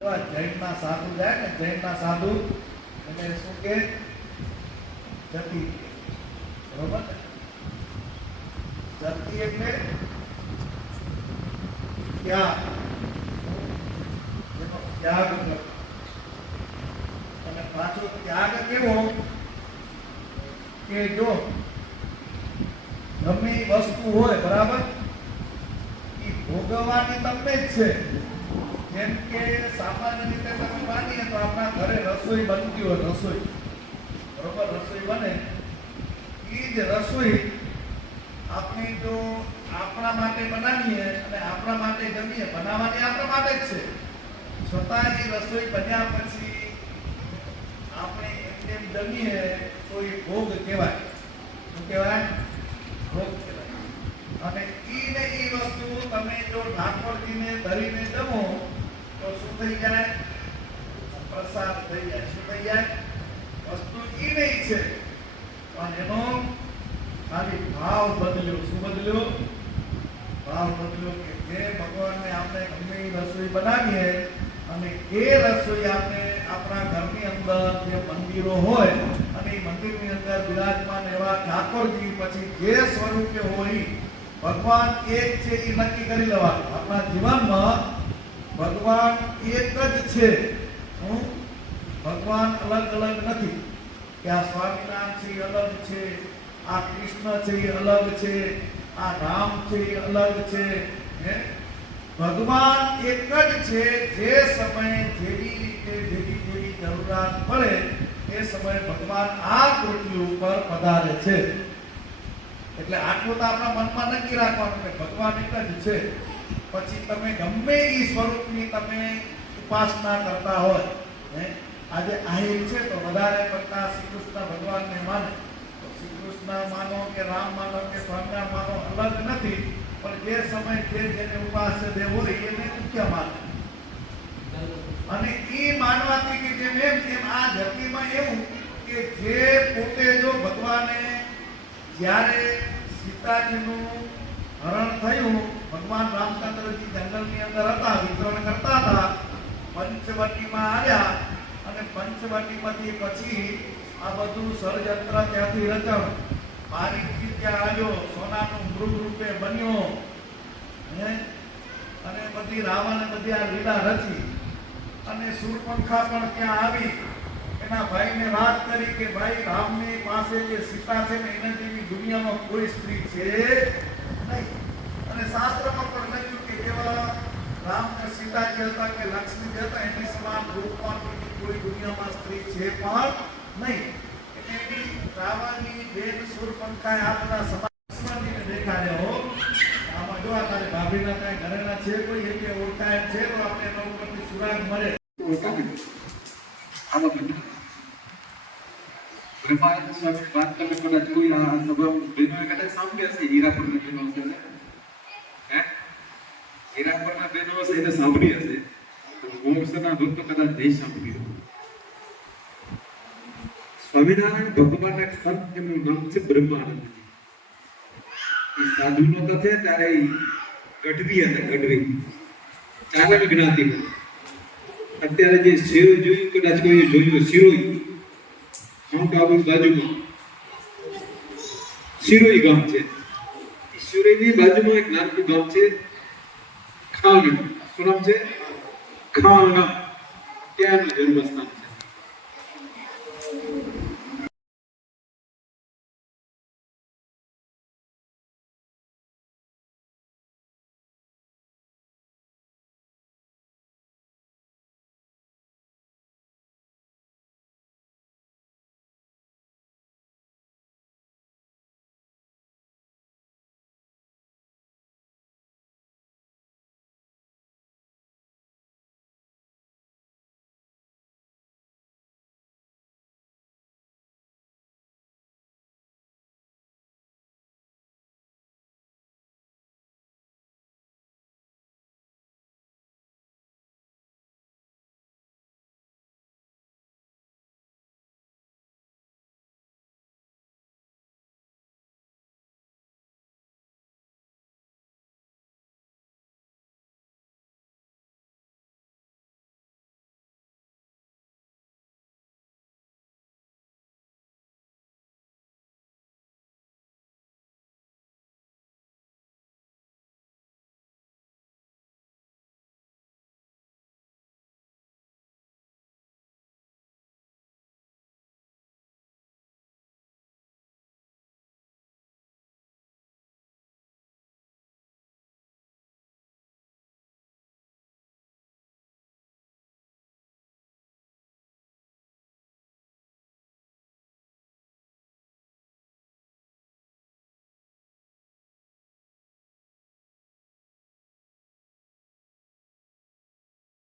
જૈનના સાધુ જાય ને, જૈનના સાધુ એને શું કે જતી, બરોબર ને? જતી એટલે ત્યાગ, એનો ત્યાગ કરવો. અને પાછો ત્યાગ કેવો કે જો ગમે વસ્તુ હોય, બરાબર, એ ભોગવવાની તમને જ છે. જેમ કે સામાન્ય રીતે તમે માનીએ તો આપણા ઘરે રસોઈ બનતી હોય, રસોઈ, બરોબર, રસોઈ બને, એ જ રસોઈ આપણે જો આપણા માટે બનાવીએ અને આપણા માટે જમીએ, બનાવવાની આપણા માટે જ છે, છતાં એ રસોઈ બન્યા પછી આપણે એમ જમીએ તો એ ભોગ કહેવાય. શું કહેવાય? ભોગ કહેવાય. અને ઈ ને ઈ વસ્તુ તમે જો ઠાકોરજીને ધરીને જમો તો શું થઈ જાય? પ્રસાદ થઈ જાય. શું થઈ જાય? વસ્તુ ઈ નહીં છે, પણ એનો ખાલી ભાવ બદલ્યો. શું બદલ્યો? ભાવ બદલ્યો કે જે ભગવાનને આપણે ગમે એ રસોઈ બનાવીએ અને એ રસોઈ આપણે આપણા ઘરની અંદર જે મંદિરો હોય અને એ મંદિરની અંદર બિરાજમાન એવા ઠાકોરજી પછી જે સ્વરૂપે હોય ભગવાન એક છે એ નક્કી કરી લેવાનું. આપણા જીવનમાં ભગવાન એક જ છે. હું ભગવાન અલગ અલગ નથી કે આ સ્વામિનારાયણ છે એ અલગ છે, આ કૃષ્ણ છે એ અલગ છે, આ રામ છે એ અલગ છે. ભગવાન એક જ છે. જે સમયે જેવી રીતે જેવી જરૂરિયાત પડે એ સમયે ભગવાન આ પૃથ્વી ઉપર પધારે છે. એટલે આટલું તો આપણા મનમાં નક્કી રાખવાનું કે ભગવાન એક જ છે. પછી તમે ગમે એ સ્વરૂપની તમે ઉપાસના કરતા હોય, આજે આહિર છે તો વધારે પડતા શ્રી કૃષ્ણ ભગવાનને માને, તો શ્રી કૃષ્ણ માનો કે રામ માનો કે સ્વામિનારાયણ માનો અલગ નથી, પણ જે સમય જેને ઉપાસ્ય દેવ હોય એને મુખ્ય માને. અને એ માનવાથી કે જેમ આ ધરતીમાં એવું કે જે પોતે જો ભગવાને જ્યારે સીતાજીનું હરણ થયું, ભગવાન રામચંદ્રજી જંગલની અંદર હતા, વિચરણ કરતા હતા, પંચવટીમાં આવ્યા અને પંચવટીમાંથી પછી આ બધું ષડયંત્ર ત્યાંથી રચાયું. મારીથી ત્યાં આવ્યો, સોનાનું મૃગ રૂપે બન્યો, અને બધી રાવણે બધી આ લીલા રચી. અને શૂર્પણખા પણ ત્યાં આવી, એના ભાઈને વાત કરી કે ભાઈ રામની પાસે જે સીતા છે ને એના જેવી દુનિયામાં કોઈ સ્ત્રી છે નહીં. અને શાસ્ત્રમાં પણ લખ્યું કે જેવા રામ ને સીતાજી હતા કે લક્ષ્મી હતા એની સમાન રૂપવાન કોઈ દુનિયામાં સ્ત્રી છે પણ નહીં. એટલે એની રાવણની બેન શૂર્પણખાએ આ બધા સમાજને દેખાડ્યો. આમાં જો આ તારે ભાભીના કાંઈ ઘરેના છે કોઈ એ કે ઓળખાય છે તો આપણે એના ઉપરથી સુરાગ મળે. બ્રહ્માનંદ સ્વામી વાત તમે કદાચ કોઈ આ સભા બહેનોએ કદાચ સાંભળ્યા હશે. હીરાપુરના બહેનો છે ને, હીરાપુરના બહેનો હશે એને સાંભળી હશે, મોક્ષના ભક્તો કદાચ નહીં સાંભળ્યું. સ્વામિનારાયણ ભગવાનના એક સંત એમનું નામ છે બ્રહ્માનંદ. એ સાધુ નહોતા છે ત્યારે ગઢવી હતા, ગઢવી ચાલક જ્ઞાતિમાં. અત્યારે જે શિરો જોયું, કદાચ કોઈ જોયું, શિરોઈ બાજુમાં શિરોઈ ગામ છે. શિરોઈની બાજુમાં એક નાનકું ગામ છે ખાણ. શું નામ છે? ખાણ. ત્યાંનું જન્મસ્થાન.